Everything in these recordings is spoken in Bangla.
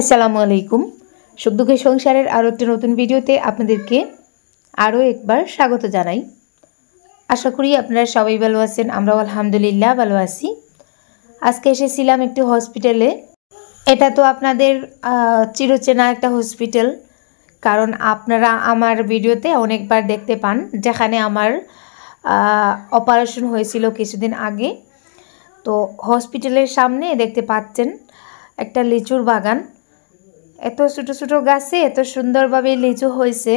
আসসালামু আলাইকুম। সুখ দুঃখের সংসারের আরও একটি নতুন ভিডিওতে আপনাদেরকে আরও একবার স্বাগত জানাই। আশা করি আপনারা সবাই ভালো আছেন, আমরাও আলহামদুলিল্লাহ ভালো আছি। আজকে এসেছিলাম একটি হসপিটালে। এটা তো আপনাদের চিরচেনা একটা হসপিটাল, কারণ আপনারা আমার ভিডিওতে অনেকবার দেখতে পান, যেখানে আমার অপারেশন হয়েছিল কিছুদিন আগে। তো হসপিটালের সামনে দেখতে পাচ্ছেন একটা লিচুর বাগান। এত ছোটো ছোটো গাছে এত সুন্দরভাবে লিচু হয়েছে।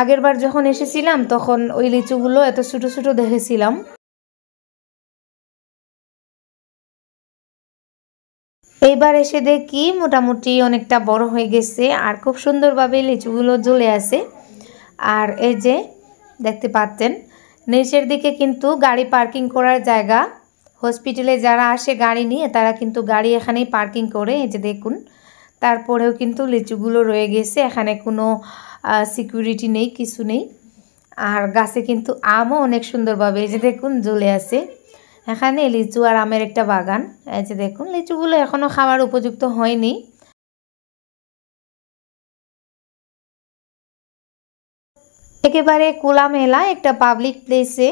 আগেরবার যখন এসেছিলাম তখন ওই লিচুগুলো এত ছোটো ছোটো দেখেছিলাম। এইবার এসে দেখি মোটামুটি অনেকটা বড় হয়ে গেছে আর খুব সুন্দরভাবে লিচুগুলো জ্বলে আছে। আর এই যে দেখতে পাচ্ছেন নিচের দিকে কিন্তু গাড়ি পার্কিং করার জায়গা। হসপিটালে যারা আসে গাড়ি নিয়ে তারা কিন্তু গাড়ি এখানেই পার্কিং করে। এই যে দেখুন, তারপরেও কিন্তু লিচুগুলো রয়ে গেছে, এখানে কোনো সিকিউরিটি নেই, কিছু নেই। আর গাছে কিন্তু আমও অনেক সুন্দরভাবে এই যে দেখুন জ্বলে আছে। এখানে লিচু আর আমের একটা বাগান। এই যে দেখুন লিচুগুলো এখনও খাওয়ার উপযুক্ত হয়নি। একেবারে খোলামেলা একটা পাবলিক প্লেসে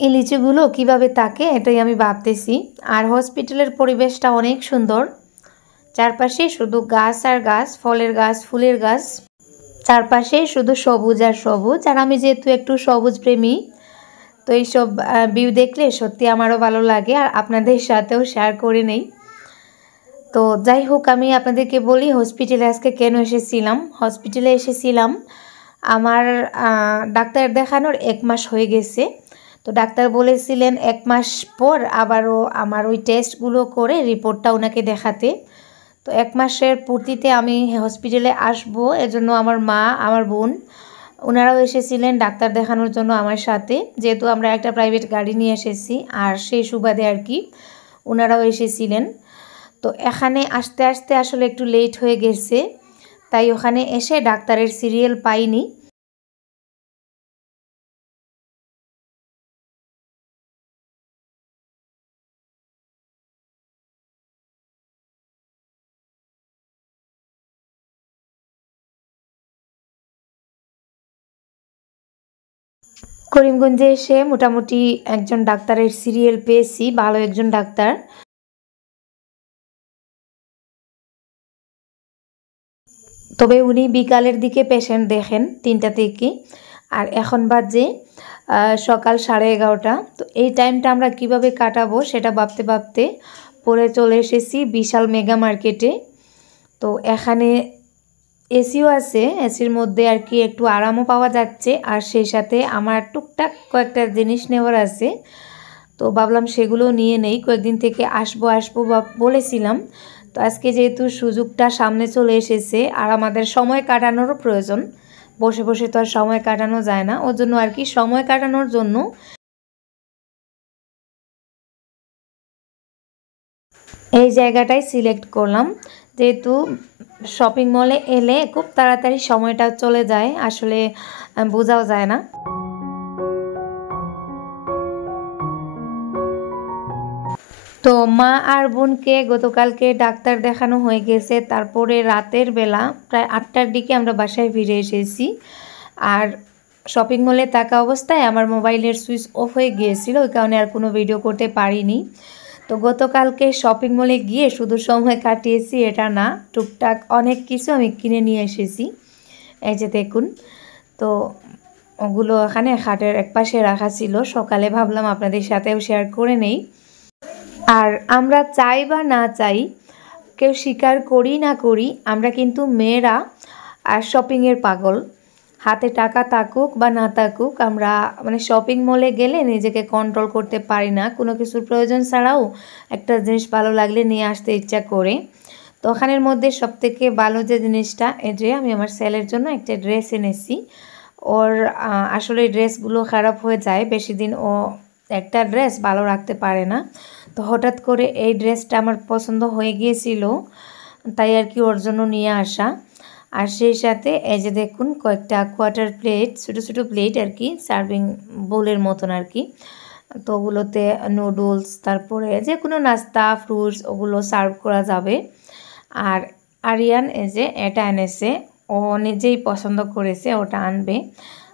এই লিচুগুলো কীভাবে থাকে এটাই আমি ভাবতেছি। আর হসপিটালের পরিবেশটা অনেক সুন্দর, চারপাশে শুধু গাছ আর গাছ, ফলের গাছ, ফুলের গাছ, চারপাশে শুধু সবুজ আর সবুজ। আর আমি যেহেতু একটু সবুজ প্রেমী, তো এইসব ভিউ দেখলে সত্যি আমারও ভালো লাগে আর আপনাদের সাথেও শেয়ার করে নেই। তো যাই হোক, আমি আপনাদেরকে বলি হসপিটালে আজকে কেন এসেছিলাম। হসপিটালে এসেছিলাম আমার ডাক্তার দেখানোর 1 মাস হয়ে গেছে। তো ডাক্তার বলেছিলেন 1 মাস পর আবারও আমার ওই টেস্টগুলো করে রিপোর্টটা ওনাকে দেখাতে। তো 1 মাসের পূর্তিতে আমি হসপিটালে আসবো, এজন্য আমার মা, আমার বোন ওনারাও এসেছিলেন ডাক্তার দেখানোর জন্য আমার সাথে। যেহেতু আমরা একটা প্রাইভেট গাড়ি নিয়ে এসেছি আর সেই সুবাদে আর কি ওনারাও এসেছিলেন। তো এখানে আসতে আসতে আসলে একটু লেট হয়ে গেছে, তাই ওখানে এসে ডাক্তারের সিরিয়াল পাইনি। করিমগঞ্জে এসে মোটামুটি একজন ডাক্তারের সিরিয়াল পেয়েছি, ভালো একজন ডাক্তার। তবে উনি বিকালের দিকে পেশেন্ট দেখেন 3টা থেকে, আর এখন বাজে সকাল 11:30। তো এই টাইমটা আমরা কিভাবে কাটাবো সেটা ভাবতে ভাবতে পরে চলে এসেছি বিশাল মেগা মার্কেটে। তো এখানে এসিও আছে, এসির মধ্যে আর কি একটু আরামও পাওয়া যাচ্ছে। আর সেই সাথে আমার টুকটাক কয়েকটা জিনিস নেওয়ার আছে, তো ভাবলাম সেগুলো নিয়ে নেই। কয়েকদিন থেকে আসবো বলেছিলাম। তো আজকে যেহেতু সুযোগটা সামনে চলে এসেছে আর আমাদের সময় কাটানোরও প্রয়োজন, বসে বসে তো আর সময় কাটানো যায় না, ওর জন্য আর কি সময় কাটানোর জন্য এই জায়গাটাই সিলেক্ট করলাম। যেহেতু শপিং মলে এলে খুব তাড়াতাড়ি সময়টা চলে যায়, আসলে বোঝাও যায় না। তো মা আর বোনকে গতকালকে ডাক্তার দেখানো হয়ে গেছে, তারপরে রাতের বেলা প্রায় 8টার দিকে আমরা বাসায় ফিরে এসেছি। আর শপিং মলে থাকা অবস্থায় আমার মোবাইলের সুইচ অফ হয়ে গিয়েছিল, ওই কারণে আর কোনো ভিডিও করতে পারিনি। তো গতকালকে শপিং মলে গিয়ে শুধু সময় কাটিয়েছি এটা না, টুকটাক অনেক কিছু আমি কিনে নিয়ে এসেছি। এই যে দেখুন, তো ওগুলো এখানে খাটের একপাশে রাখা ছিল, সকালে ভাবলাম আপনাদের সাথেও শেয়ার করে নেই। আর আমরা চাই বা না চাই, কেউ স্বীকার করি না করি, আমরা কিন্তু মেয়েরা আর শপিংয়ের পাগল। হাতে টাকা থাকুক বা না থাকুক, আমরা মানে শপিং মলে গেলে নিজেকে কন্ট্রোল করতে পারি না, কোনো কিছুর প্রয়োজন ছাড়াও একটা জিনিস ভালো লাগলে নিয়ে আসতে ইচ্ছা করে। তো ওখানের মধ্যে সবথেকে ভালো যে জিনিসটা, এই যে আমি আমার ছেলের জন্য একটা ড্রেস এনেছি। ওর আসলে ড্রেসগুলো খারাপ হয়ে যায় বেশি দিন, ও একটা ড্রেস ভালো রাখতে পারে না। তো হঠাৎ করে এই ড্রেসটা আমার পছন্দ হয়ে গিয়েছিল, তাই আর কি ওর জন্য নিয়ে আসা। আর সেই সাথে এই যে দেখুন কয়েকটা কোয়ার্টার প্লেট, ছোটো ছোটো প্লেট আর কি, সার্ভিং বোলের মতন আর কি। তো ওগুলোতে নুডলস, তারপরে যে কোনো নাস্তা, ফ্রুটস ওগুলো সার্ভ করা যাবে। আর আরিয়ান এই যে এটা এনেছে, ও নিজেই পছন্দ করেছে, ওটা আনবে।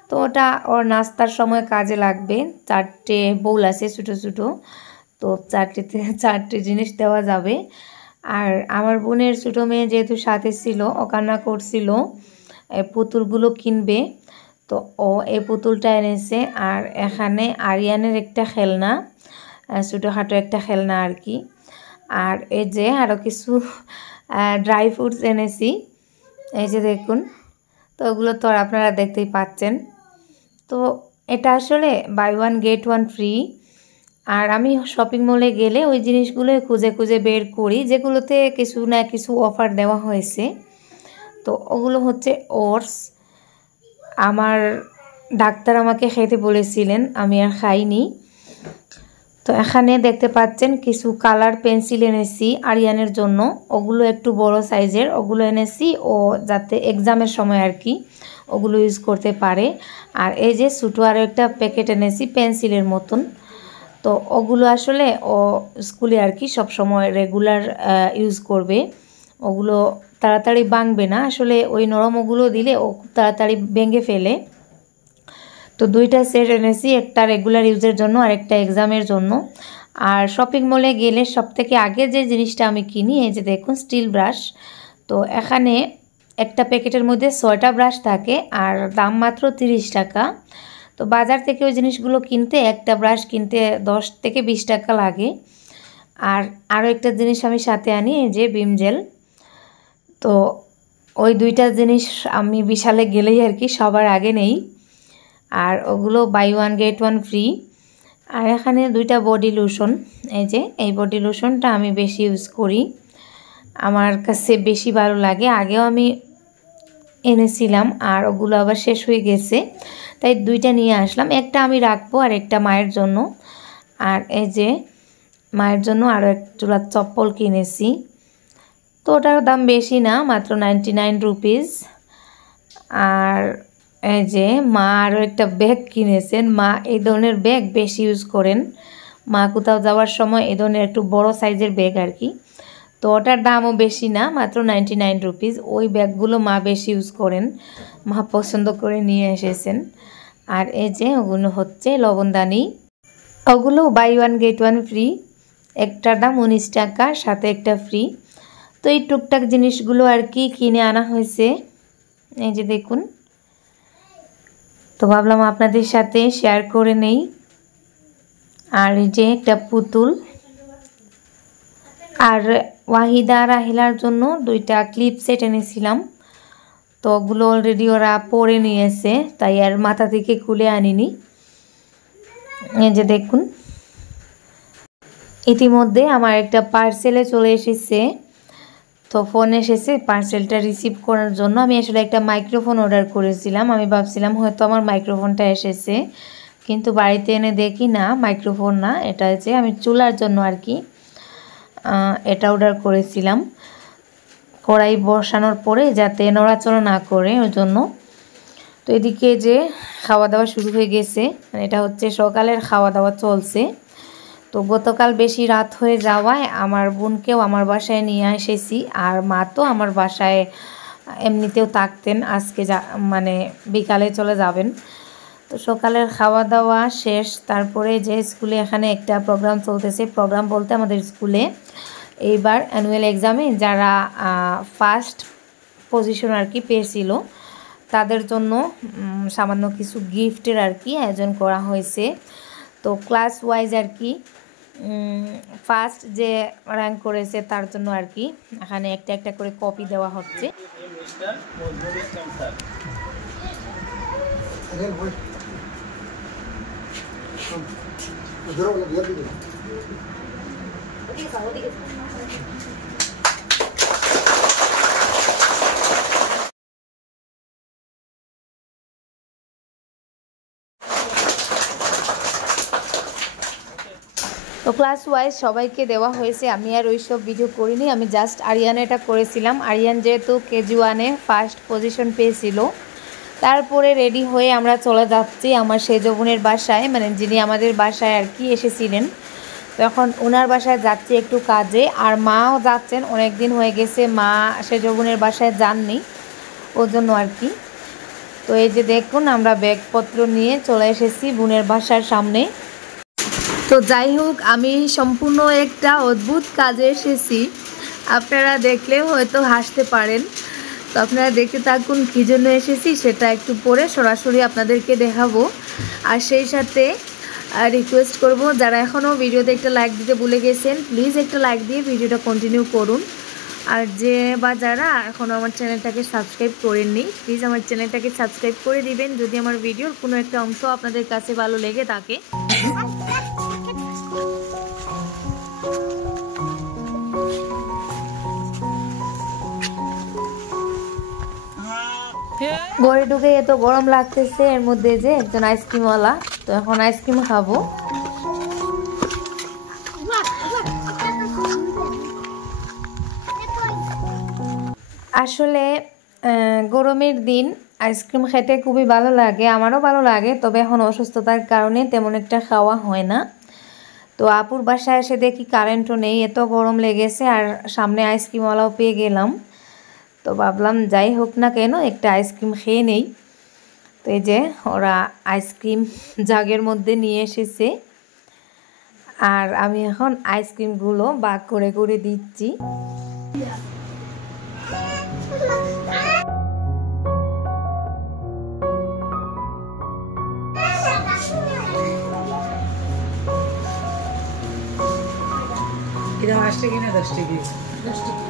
তো ওটা ওর নাস্তার সময় কাজে লাগবে। 4টে বোল আছে ছোটো ছোটো, তো 4টে জিনিস দেওয়া যাবে। আর আমার বোনের ছোটো মেয়ে যেহেতু সাথে ছিল, ও কান্না করছিল পুতুলগুলো কিনবে, তো ও এই পুতুলটা এনেছে। আর এখানে আরিয়ানের একটা খেলনা, ছোটোখাটো একটা খেলনা আর কি। আর এই যে আরও কিছু ড্রাই ফ্রুটস এনেছি, এই যে দেখুন। তো ওগুলো তো আর আপনারা দেখতেই পাচ্ছেন। তো এটা আসলে buy one get one free. আর আমি শপিং মলে গেলে ওই জিনিসগুলোই খুঁজে খুঁজে বের করি যেগুলোতে কিছু না কিছু অফার দেওয়া হয়েছে। তো ওগুলো হচ্ছে ওটস। আমার ডাক্তার আমাকে খেতে বলেছিলেন, আমি আর খাইনি। তো এখানে দেখতে পাচ্ছেন কিছু কালার পেন্সিল এনেছি আরিয়ানের জন্য, ওগুলো একটু বড় সাইজের, ওগুলো এনেছি ও যাতে এক্সামের সময় আর কি ওগুলো ইউজ করতে পারে। আর এই যে ছোটো আরও একটা প্যাকেট এনেছি পেন্সিলের মতন, তো ওগুলো আসলে ও স্কুলে আর কি সবসময় রেগুলার ইউজ করবে। ওগুলো তাড়াতাড়ি ভাঙবে না, আসলে ওই নরম ওগুলো দিলে ও খুব তাড়াতাড়ি ভেঙে ফেলে। তো 2টা সেট এনেছি, একটা রেগুলার ইউজের জন্য আর একটা এক্সামের জন্য। আর শপিং মলে গেলে সবথেকে আগে যে জিনিসটা আমি কিনি, এই যে দেখুন স্টিল ব্রাশ। তো এখানে একটা প্যাকেটের মধ্যে 6টা ব্রাশ থাকে আর দাম মাত্র 30 টাকা। তো বাজার থেকে ওই জিনিসগুলো কিনতে একটা ব্রাশ কিনতে 10 থেকে 20 টাকা লাগে। আর আরও একটা জিনিস আমি সাথে আনি, এই যে ভিম জেল। তো ওই 2টা জিনিস আমি বিশালে গেলেই আর কি সবার আগে নেই। আর ওগুলো buy one get one free. আর এখানে 2টা বডি লোশন, এই যে এই বডি লোশনটা আমি বেশি ইউজ করি, আমার কাছে বেশি ভালো লাগে। আগেও আমি এনেছিলাম আর ওগুলো আবার শেষ হয়ে গেছে, তাই 2টা নিয়ে আসলাম। একটা আমি রাখবো আর একটা মায়ের জন্য। আর এই যে মায়ের জন্য আরও এক জোড়া চপ্পল কিনেছি, তো ওটার দাম বেশি না, মাত্র 99 রুপিস। আর এই যে মা আরও একটা ব্যাগ কিনেছেন, মা এই ধরনের ব্যাগ বেশি ইউজ করেন, মা কোথাও যাওয়ার সময় এই ধরনের একটু বড় সাইজের ব্যাগ আর কি। তো ওটার দামও বেশি না, মাত্র 99 রুপিস। ওই ব্যাগগুলো মা বেশি ইউজ করেন, মা পছন্দ করে নিয়ে এসেছেন। আর এই যে ওগুলো হচ্ছে লবণদানি, ওগুলো buy one get one free, একটার দাম 19 টাকা, সাথে একটা ফ্রি। তো এই টুকটাক জিনিসগুলো আর কি কিনে আনা হয়েছে, এই যে দেখুন। তো ভাবলাম আপনাদের সাথে শেয়ার করে নেই। আর এই যে একটা পুতুল, আর ওয়াহিদা রাহিলার জন্য 2টা ক্লিপ সেট এনেছিলাম, তো ওগুলো অলরেডি ওরা পরে নিয়েছে, তাই আর মাথা থেকে খুলে আনিনি। এই যে দেখুন, ইতিমধ্যে আমার একটা পার্সেলে চলে এসেছে। তো ফোন এসেছে পার্সেলটা রিসিভ করার জন্য। আমি আসলে একটা মাইক্রোফোন অর্ডার করেছিলাম, আমি ভাবছিলাম হয়তো আমার মাইক্রোফোনটা এসেছে, কিন্তু বাড়িতে এনে দেখি না মাইক্রোফোন না, এটা হচ্ছে আমি চুলার জন্য আর কি এটা অর্ডার করেছিলাম, কড়াই বসানোর পরে যাতে নড়াচড়া না করে ওই জন্য। তো এদিকে যে খাওয়া দাওয়া শুরু হয়ে গেছে, এটা হচ্ছে সকালের খাওয়া দাওয়া চলছে। তো গতকাল বেশি রাত হয়ে যাওয়ায় আমার বোনকেও আমার বাসায় নিয়ে এসেছি, আর মা তো আমার বাসায় এমনিতেও থাকতেন, আজকে মানে বিকালে চলে যাবেন। তো সকালের খাওয়া দাওয়া শেষ, তারপরে যে স্কুলে এখানে একটা প্রোগ্রাম চলতেছে, প্রোগ্রাম বলতে আমাদের স্কুলে এইবার অ্যানুয়াল এক্সামে যারা ফার্স্ট পজিশন আর কি পেয়েছিল তাদের জন্য সামান্য কিছু গিফটের আর কি আয়োজন করা হয়েছে। তো ক্লাস ওয়াইজ আর কি ফার্স্ট যে র্যাঙ্ক করেছে তার জন্য আর কি এখানে একটা একটা করে কপি দেওয়া হচ্ছে। তো ক্লাস ওয়াইজ সবাইকে দেওয়া হয়েছে, আমি আর ওই সব ভিডিও করিনি, আমি জাস্ট আরিয়ান এটা করেছিলাম। আরিয়ান যেহেতু কেজি ওয়ানে ফার্স্ট পজিশন পেয়েছিল, তারপরে রেডি হয়ে আমরা চলে যাচ্ছি আমার সেজ বোনের বাসায়, মানে যিনি আমাদের বাসায় আর কি এসেছিলেন। তো এখন ওনার বাসায় যাচ্ছি একটু কাজে, আর মাও যাচ্ছেন, অনেক দিন হয়ে গেছে মা সেজ বোনের বাসায় যাননি, ওর জন্য আর কি। তো এই যে দেখুন আমরা ব্যাগপত্র নিয়ে চলে এসেছি বোনের বাসার সামনে। তো যাই হোক, আমি সম্পূর্ণ একটা অদ্ভুত কাজে এসেছি, আপনারা দেখলে হয়তো হাসতে পারেন। তো আপনারা দেখতে থাকুন কী জন্য এসেছি, সেটা একটু পরে সরাসরি আপনাদেরকে দেখাবো। আর সেই সাথে রিকোয়েস্ট করব, যারা এখনও ভিডিওতে একটা লাইক দিতে ভুলে গেছেন, প্লিজ একটা লাইক দিয়ে ভিডিওটা কন্টিনিউ করুন। আর যে বা যারা এখনও আমার চ্যানেলটাকে সাবস্ক্রাইব করেননি, প্লিজ আমার চ্যানেলটাকে সাবস্ক্রাইব করে দিবেন যদি আমার ভিডিওর কোনো একটা অংশ আপনাদের কাছে ভালো লেগে থাকে। ঘরে ঢুকে এত গরম লাগতেছে, এর মধ্যে যে একজন আইসক্রিমওয়ালা, তো এখন আইসক্রিম খাবো। আসলে গরমের দিন আইসক্রিম খেতে খুবই ভালো লাগে, আমারও ভালো লাগে, তবে এখন অসুস্থতার কারণে তেমন একটা খাওয়া হয় না। তো আপুর বাসায় এসে দেখি কারেন্টও নেই, এত গরম লেগেছে, আর সামনে আইসক্রিমওয়ালাও পেয়ে গেলাম। তো ভাবলাম যাই হোক না কেন একটা আইসক্রিম খেয়ে নেই। তো এই যে ওরা আইসক্রিম জাগের মধ্যে নিয়ে এসেছে, আর আমি এখন আইসক্রিমগুলো ভাগ করে করে দিচ্ছি। এটা 8 টাকা না 10 টাকা? 10 টাকা।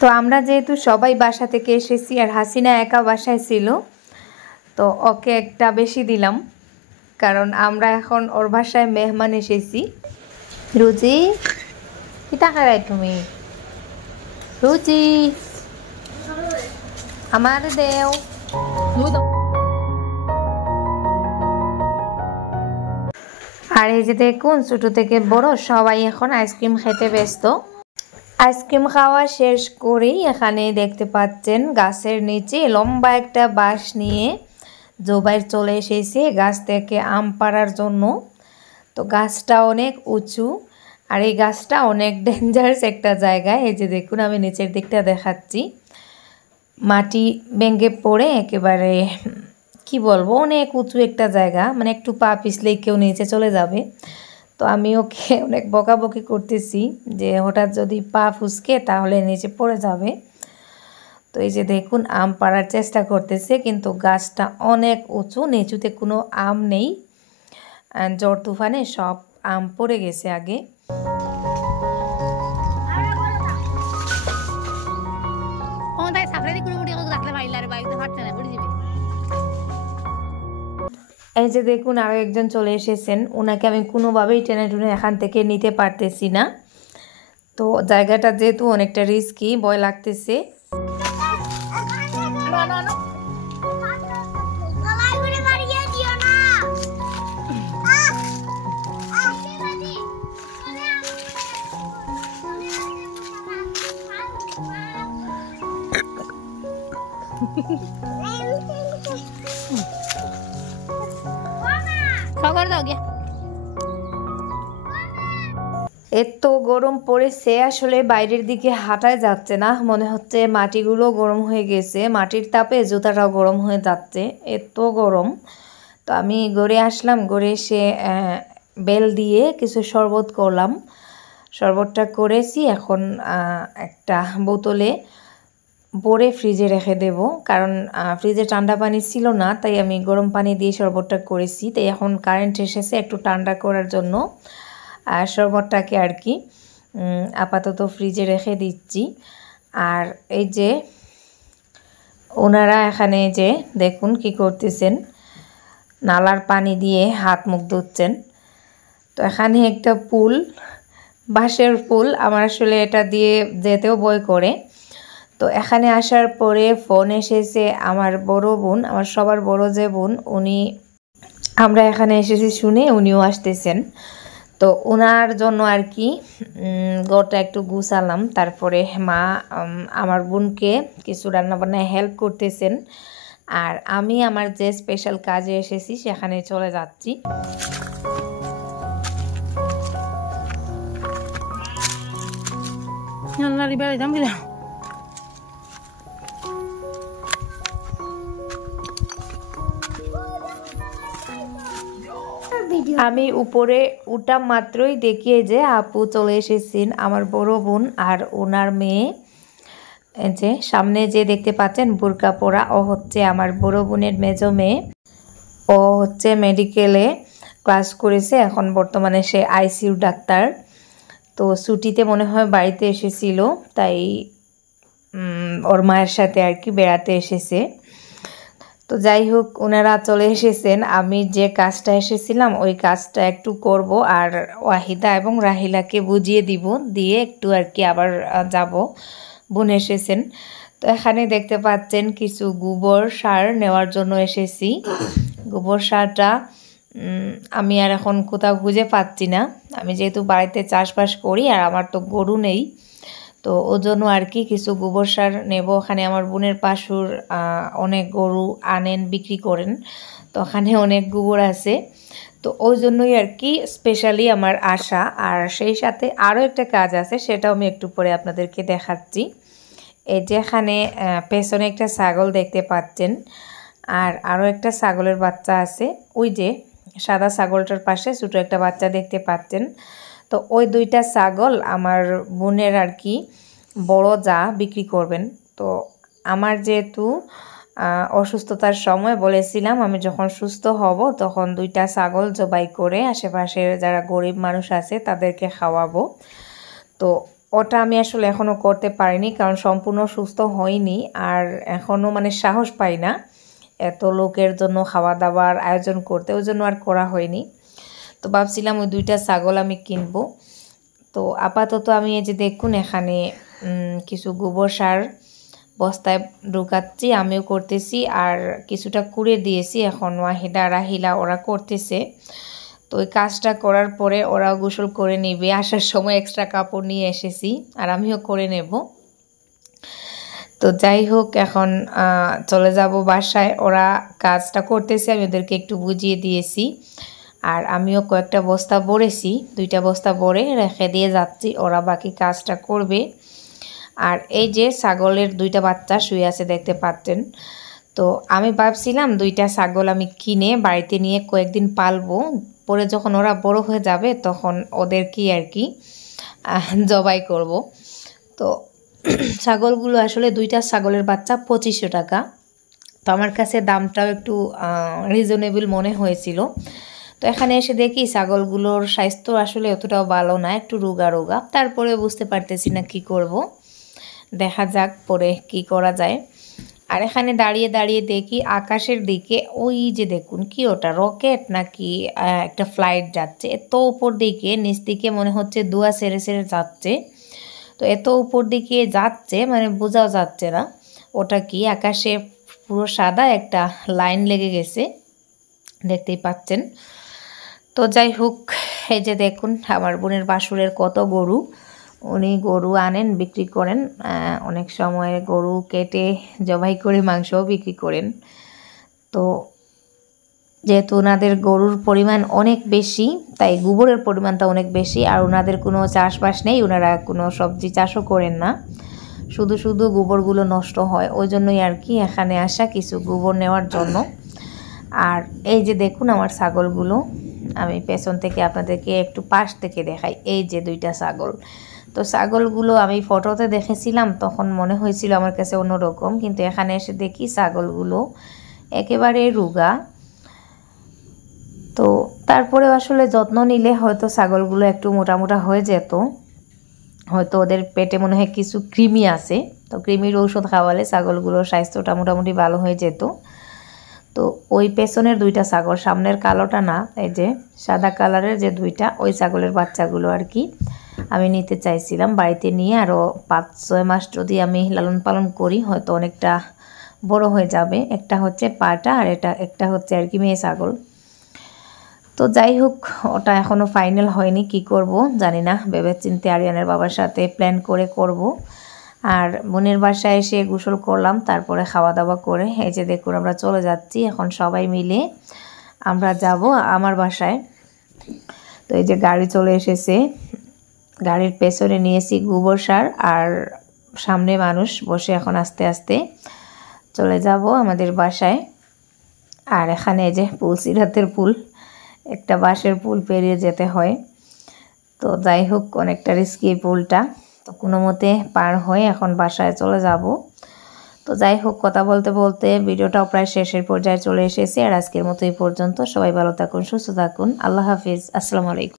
তো আমরা যেহেতু সবাই বাসা থেকে এসেছি, আর হাসিনা একা বাসায় ছিল, তো ওকে একটা বেশি দিলাম, কারণ আমরা এখন ওর বাসায় মেহমান এসেছি। রুজি, কিতা খারাই তুমি? রুজি, আমার দেও। আর এই যে দেখুন, ছোট থেকে বড় সবাই এখন আইসক্রিম খেতে ব্যস্ত। আইসক্রিম খাওয়া শেষ করেই এখানে দেখতে পাচ্ছেন গাছের নিচে লম্বা একটা বাঁশ নিয়ে জোবাইর চলে এসেছে গাছ থেকে আম পাড়ার জন্য। তো গাছটা অনেক উঁচু, আর এই গাছটা অনেক ডেঞ্জারাস একটা জায়গায়। এই যে দেখুন, আমি নিচের দিকটা দেখাচ্ছি, মাটি ভেঙে পড়ে একেবারে কি বলবো, অনেক উঁচু একটা জায়গা, মানে একটু পা পিছলেই কেউ নিচে চলে যাবে। তো আমি ওকে অনেক বকাবকি করতেছি যে হঠাৎ যদি পা ফুসকে তাহলে নিচে পড়ে যাবে। তো এই যে দেখুন, আম পাড়ার চেষ্টা করতেছে, কিন্তু গাছটা অনেক উঁচু, নিচুতে কোনো আম নেই, ঝড় তুফানে সব আম পড়ে গেছে আগে। এই যে দেখুন, আরও একজন চলে এসেছেন, ওনাকে আমি কোনোভাবেই টেনে টুনে এখান থেকে নিতে পারতেছি না। তো জায়গাটা যেহেতু অনেকটা রিস্কি, ভয় লাগতেছে। এত গরম পড়েছে, আসলে বাইরের দিকে হাঁটাই যাচ্ছে না, মনে হচ্ছে মাটিগুলো গরম হয়ে গেছে, মাটির তাপে জুতাটাও গরম হয়ে যাচ্ছে, এত গরম। তো আমি ঘরে আসলাম, ঘরে এসে বেল দিয়ে কিছু শরবত করলাম, শরবতটা করেছি, এখন একটা বোতলে ভরে ফ্রিজে রেখে দেব, কারণ ফ্রিজে ঠান্ডা পানি ছিল না, তাই আমি গরম পানি দিয়ে শরবতটা করেছি। তাই এখন কারেন্ট এসেছে একটু ঠান্ডা করার জন্য শরবতটাকে আর কি আপাতত ফ্রিজে রেখে দিচ্ছি। আর এই যে ওনারা এখানে যে দেখুন কি করতেছেন, নালার পানি দিয়ে হাত মুখ ধুচ্ছেন। তো এখানে একটা পুল বাঁশের ফুল আমার আসলে এটা দিয়ে যেতেও ভয় করে। তো এখানে আসার পরে ফোন এসেছে আমার বড় বোন, আমার সবার বড় যে বোন, উনি আমরা এখানে এসেছি শুনে উনিও আসতেছেন। তো ওনার জন্য আর কি ঘরটা একটু গুছালাম। তারপরে মা আমার বোনকে কিছু রান্নাবান্নায় হেল্প করতেছেন, আর আমি আমার যে স্পেশাল কাজে এসেছি সেখানে চলে যাচ্ছি। আমি উপরে উঠা মাত্রই দেখি যে আপু চলে এসেছেন, আমার বড় বোন আর ওনার মেয়ে। যে সামনে যে দেখতে পাচ্ছেন বোরকা পরা, ও হচ্ছে আমার বড় বোনের মেজো মেয়ে। ও হচ্ছে মেডিকেলে ক্লাস করেছে, এখন বর্তমানে সে আইসিইউ ডাক্তার। তো ছুটিতে মনে হয় বাড়িতে এসেছিল, তাই ওর মায়ের সাথে আর কি বেড়াতে এসেছে। তো যাই হোক, ওনারা চলে এসেছেন। আমি যে কাজটা এসেছিলাম ওই কাজটা একটু করব, আর ওয়াহিদা এবং রাহিলাকে বুঝিয়ে দিব, দিয়ে একটু আর কি আবার যাব। বোন এসেছেন। তো এখানে দেখতে পাচ্ছেন কিছু গোবর সার নেওয়ার জন্য এসেছি। গোবর সারটা আমি আর এখন কোথাও খুঁজে পাচ্ছি না। আমি যেহেতু বাড়িতে চাষবাস করি আর আমার তো গরু নেই, তো ওই জন্য আর কি কিছু গোবর সার নেব। ওখানে আমার বোনের পাশুর অনেক গরু আনেন, বিক্রি করেন, তো ওখানে অনেক গোবর আছে। তো ওই জন্যই আর কি স্পেশালি আমার আসা। আর সেই সাথে আরও একটা কাজ আছে, সেটাও আমি একটু পরে আপনাদেরকে দেখাচ্ছি। এই যে এখানে পেছনে একটা ছাগল দেখতে পাচ্ছেন, আর আরও একটা ছাগলের বাচ্চা আছে। ওই যে সাদা ছাগলটার পাশে ছোটো একটা বাচ্চা দেখতে পাচ্ছেন। তো ওই দুইটা ছাগল আমার বোনের আর কি বড় যা বিক্রি করবেন। তো আমার যেহেতু অসুস্থতার সময় বলেছিলাম আমি যখন সুস্থ হব তখন দুইটা ছাগল জবাই করে আশেপাশের যারা গরিব মানুষ আছে তাদেরকে খাওয়াবো। তো ওটা আমি আসলে এখনও করতে পারিনি, কারণ সম্পূর্ণ সুস্থ হয়নি, আর এখনও মানে সাহস পাই না এত লোকের জন্য খাওয়া দাওয়ার আয়োজন করতে, ওই জন্য আর করা হয়নি। তো ভাবছিলাম ওই দুইটা ছাগল আমি কিনবো। তো আপাতত আমি এই যে দেখুন এখানে কিছু গোবর সার বস্তায় ঢুকাচ্ছি, আমিও করতেছি, আর কিছুটা কুড়ে দিয়েছি। এখন ওয়াহিদা রাহিলা ওরা করতেছে। তো ওই কাজটা করার পরে ওরাও গোসল করে নেবে। আসার সময় এক্সট্রা কাপড় নিয়ে এসেছি, আর আমিও করে নেব। তো যাই হোক, এখন চলে যাব বাসায়। ওরা কাজটা করতেছে, আমি ওদেরকে একটু বুঝিয়ে দিয়েছি, আর আমিও কয়েকটা বস্তা ভরেছি, দুইটা বস্তা ভরে রেখে দিয়ে যাচ্ছি, ওরা বাকি কাজটা করবে। আর এই যে ছাগলের দুইটা বাচ্চা শুয়ে আছে দেখতে পাচ্ছেন। তো আমি ভাবছিলাম দুইটা ছাগল আমি কিনে বাড়িতে নিয়ে কয়েকদিন পালবো, পরে যখন ওরা বড় হয়ে যাবে তখন ওদেরকে আর কি জবাই করব। তো ছাগলগুলো আসলে দুইটা ছাগলের বাচ্চা 2500 টাকা। তো আমার কাছে দামটাও একটু রিজনেবল মনে হয়েছিল। তো এখানে এসে দেখি ছাগলগুলোর স্বাস্থ্য আসলে অতটাও ভালো না, একটু রোগা রোগা। তারপরে বুঝতে পারতেছি না কি করব, দেখা যাক পরে কি করা যায়। আর এখানে দাঁড়িয়ে দাঁড়িয়ে দেখি আকাশের দিকে, ওই যে দেখুন কি ওটা রকেট নাকি একটা ফ্লাইট যাচ্ছে, এত উপর দিকে, নিচ দিকে মনে হচ্ছে ধোঁয়া ছেড়ে ছেড়ে যাচ্ছে। তো এত উপর দিকে যাচ্ছে মানে বোঝাও যাচ্ছে না ওটা কি। আকাশে পুরো সাদা একটা লাইন লেগে গেছে, দেখতেই পাচ্ছেন। তো যাই হোক, এই যে দেখুন আমার বোনের বাসুরের কত গরু, উনি গরু আনেন, বিক্রি করেন, অনেক সময় গরু কেটে জবাই করে মাংসও বিক্রি করেন। তো যেহেতু ওনাদের গরুর পরিমাণ অনেক বেশি, তাই গোবরের পরিমাণটা অনেক বেশি, আর ওনাদের কোনো চাষবাস নেই, ওনারা কোনো সবজি চাষও করেন না, শুধু শুধু গোবরগুলো নষ্ট হয়। ওই জন্যই আর কি এখানে আসা কিছু গোবর নেওয়ার জন্য। আর এই যে দেখুন আমার ছাগলগুলো, আমি পেছন থেকে আপনাদেরকে একটু পাশ থেকে দেখাই। এই যে দুইটা ছাগল। তো ছাগলগুলো আমি ফটোতে দেখেছিলাম তখন মনে হয়েছিল আমার কাছে অন্যরকম, কিন্তু এখানে এসে দেখি ছাগলগুলো একেবারে রোগা। তো তারপরেও আসলে যত্ন নিলে হয়তো ছাগলগুলো একটু মোটা মোটা হয়ে যেত, হয়তো ওদের পেটে মনে হয় কিছু কৃমি আছে, তো কৃমির ঔষধ খাওয়ালে ছাগলগুলোর স্বাস্থ্যটা মোটামুটি ভালো হয়ে যেত। তো ওই পেছনের দুইটা ছাগল, সামনের কালোটা না, এই যে সাদা কালারের যে দুইটা, ওই ছাগলের বাচ্চাগুলো আর কি। আমি নিতে চাইছিলাম। বাড়িতে নিয়ে আরও 5-6 মাস যদি আমি লালন পালন করি হয়তো অনেকটা বড় হয়ে যাবে। একটা হচ্ছে পাটা আর একটা হচ্ছে আর কি মেয়ে ছাগল। তো যাই হোক, ওটা এখনও ফাইনাল হয়নি, কি করব জানি না। ভেবেচিন্তে আরিয়ানের বাবার সাথে প্ল্যান করে করব। আর বোনের বাসায় এসে গোসল করলাম, তারপরে খাওয়া দাওয়া করে এই যে দেখুন আমরা চলে যাচ্ছি এখন সবাই মিলে। আমরা যাব আমার বাসায়। তো এই যে গাড়ি চলে এসেছে, গাড়ির পেছনে নিয়েছি গোবর সার আর সামনে মানুষ বসে। এখন আস্তে আস্তে চলে যাব আমাদের বাসায়। আর এখানে এই যে পুল, সিরাতের পুল, একটা বাঁশের পুল পেরিয়ে যেতে হয়। তো যাই হোক, অনেকটা রিস্কি এই পুলটা। তো কোনো মতে পার হয়ে এখন বাসায় চলে যাব। তো যাই হোক, কথা বলতে বলতে ভিডিওটাও প্রায় শেষের পর্যায়ে চলে এসেছে। আর আজকের মতো এই পর্যন্ত। সবাই ভালো থাকুন, সুস্থ থাকুন। আল্লাহ হাফিজ, আসসালামু আলাইকুম।